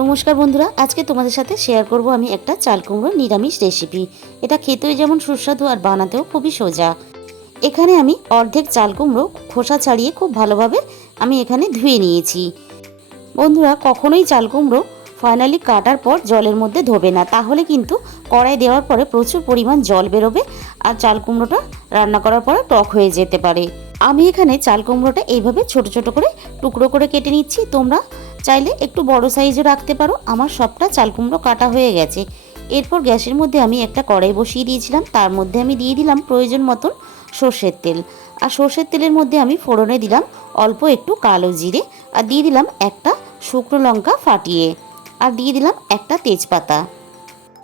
নমস্কার বন্ধুরা, আজকে তোমাদের সাথে শেয়ার করব আমি একটা চাল কুমড়ো নিরামিষ রেসিপি এটা খেতেও যেমন সুস্বাদু আর বানাতেও খুবই সোজা। এখানে আমি অর্ধেক চাল কুমড়ো খোসা ছাড়িয়ে খুব ভালোভাবে আমি এখানে ধুয়ে নিয়েছি। বন্ধুরা, কখনোই চাল কুমড়ো ফাইনালি কাটার পর জলের মধ্যে ধোবে না। তাহলে কিন্তু কড়াই দেওয়ার পরে প্রচুর পরিমাণ জল বেরোবে আর চাল কুমড়োটা রান্না করার পরে টক হয়ে যেতে পারে। আমি এখানে চাল কুমড়োটা এইভাবে ছোট ছোট করে টুকরো করে কেটে নিচ্ছি। তোমরা চাইলে একটু বড় সাইজও রাখতে পারো। আমার সবটা চাল কুমড়ো কাটা হয়ে গেছে। এরপর গ্যাসের মধ্যে আমি একটা কড়াই বসিয়ে দিয়েছিলাম। তার মধ্যে আমি দিয়ে দিলাম প্রয়োজন মতন সর্ষের তেল। আর সর্ষের তেলের মধ্যে আমি ফোড়নে দিলাম অল্প একটু কালো জিরে। আর দিয়ে দিলাম একটা শুকনো লঙ্কা ফাটিয়ে। আর দিয়ে দিলাম একটা তেজপাতা।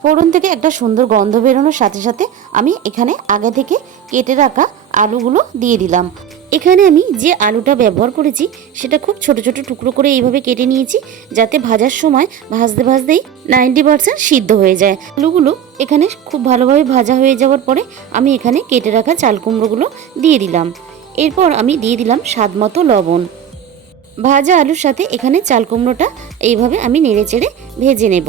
ফোড়ন থেকে একটা সুন্দর গন্ধ বেরোনোর সাথে সাথে আমি এখানে আগে থেকে কেটে রাখা আলুগুলো দিয়ে দিলাম। এখানে আমি যে আলুটা ব্যবহার করেছি, সেটা খুব ছোট ছোট টুকরো করে এইভাবে কেটে নিয়েছি, যাতে ভাজার সময় ভাজতে ভাজতেই নাইনটি পার্সেন্ট সিদ্ধ হয়ে যায়। আলুগুলো এখানে খুব ভালোভাবে ভাজা হয়ে যাওয়ার পরে আমি এখানে কেটে রাখা চাল কুমড়োগুলো দিয়ে দিলাম। এরপর আমি দিয়ে দিলাম স্বাদ মতো লবণ। ভাজা আলুর সাথে এখানে চাল কুমড়োটা এইভাবে আমি নেড়ে চেড়ে ভেজে নেব।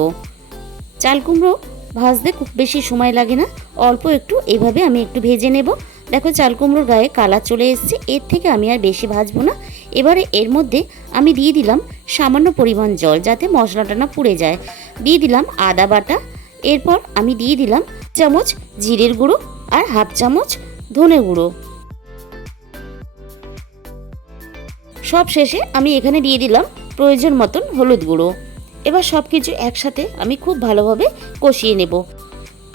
চাল কুমড়ো ভাজতে খুব বেশি সময় লাগে না, অল্প একটু এইভাবে আমি একটু ভেজে নেব। দেখো, চাল কুমড়োর গায়ে কালার চলে এসছে। এর থেকে আমি আর বেশি ভাজবো না। এবারে এর মধ্যে আমি দিয়ে দিলাম সামান্য পরিমাণ জল যাতে মশলাটা না পুড়ে যায়। দিয়ে দিলাম আদা বাটা। এরপর আমি দিয়ে দিলাম চামচ জিরের গুঁড়ো আর হাফ চামচ ধনে গুঁড়ো। সব শেষে আমি এখানে দিয়ে দিলাম প্রয়োজন মতন হলুদ গুঁড়ো। এবার সব কিছু একসাথে আমি খুব ভালোভাবে কষিয়ে নেব।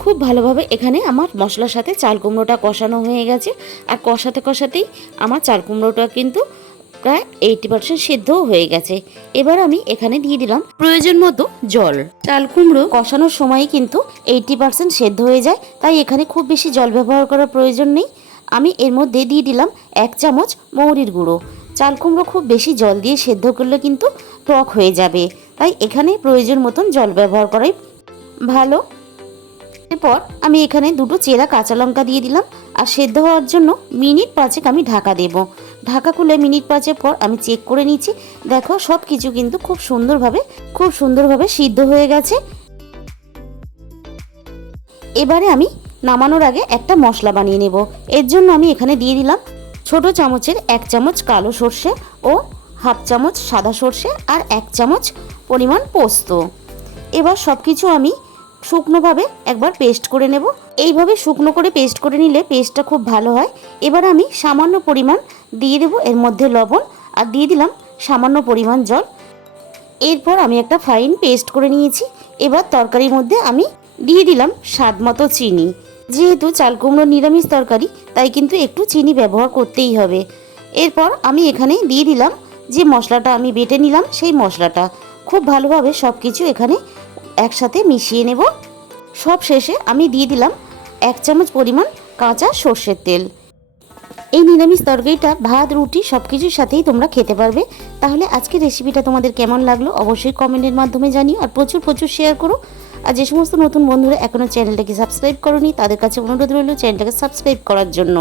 খুব ভালোভাবে এখানে আমার মশলার সাথে চাল কুমড়োটা কষানো হয়ে গেছে। আর কষাতে কষাতেই আমার চাল কুমড়োটা কিন্তু প্রায় এইটি পার্সেন্ট সিদ্ধও হয়ে গেছে। এবার আমি এখানে দিয়ে দিলাম প্রয়োজন মতো জল। চাল কুমড়ো কষানোর সময় কিন্তু এইটি পার্সেন্ট সেদ্ধ হয়ে যায়, তাই এখানে খুব বেশি জল ব্যবহার করার প্রয়োজন নেই। আমি এর মধ্যে দিয়ে দিলাম এক চামচ মৌরির গুঁড়ো। চাল কুমড়ো খুব বেশি জল দিয়ে সেদ্ধ করলে কিন্তু টক হয়ে যাবে, তাই এখানে প্রয়োজন মতন জল ব্যবহার করাই ভালো। এরপর আমি এখানে দুটো চেরা কাঁচা লঙ্কা দিয়ে দিলাম আর সেদ্ধ হওয়ার জন্য মিনিট পাঁচেক আমি ঢাকা দেব। ঢাকা খুলে মিনিট পাঁচের পর আমি চেক করে নিচ্ছি। দেখো সব কিছু কিন্তু খুব সুন্দরভাবে খুব সুন্দরভাবে সিদ্ধ হয়ে গেছে। এবারে আমি নামানোর আগে একটা মশলা বানিয়ে নেব। এর জন্য আমি এখানে দিয়ে দিলাম ছোট চামচের এক চামচ কালো সর্ষে ও হাফ চামচ সাদা সর্ষে আর এক চামচ পরিমাণ পোস্ত। এবার সব কিছু আমি শুকনোভাবে একবার পেস্ট করে নেব। এইভাবে শুকনো করে পেস্ট করে নিলে পেস্টটা খুব ভালো হয়। এবার আমি সামান্য পরিমাণ দিয়ে দেবো এর মধ্যে লবণ আর দিয়ে দিলাম সামান্য পরিমাণ জল। এরপর আমি একটা ফাইন পেস্ট করে নিয়েছি। এবার তরকারির মধ্যে আমি দিয়ে দিলাম স্বাদ মতো চিনি। যেহেতু চাল কুমড়ো নিরামিষ তরকারি, তাই কিন্তু একটু চিনি ব্যবহার করতেই হবে। এরপর আমি এখানে দিয়ে দিলাম যে মশলাটা আমি বেটে নিলাম সেই মশলাটা। খুব ভালোভাবে সব কিছু এখানে একসাথে মিশিয়ে নেব। সব শেষে আমি দিয়ে দিলাম এক চামচ পরিমাণ কাঁচা সর্ষের তেল। এই নিরামিষ তরকারিটা, ভাত, রুটি সব কিছুর সাথেই তোমরা খেতে পারবে। তাহলে আজকের রেসিপিটা তোমাদের কেমন লাগল অবশ্যই কমেন্টের মাধ্যমে জানিও আর প্রচুর প্রচুর শেয়ার করো। আর যে সমস্ত নতুন বন্ধুরা এখনও চ্যানেলটাকে সাবস্ক্রাইব করনি, তাদের কাছে অনুরোধ রইল চ্যানেলটাকে সাবস্ক্রাইব করার জন্য।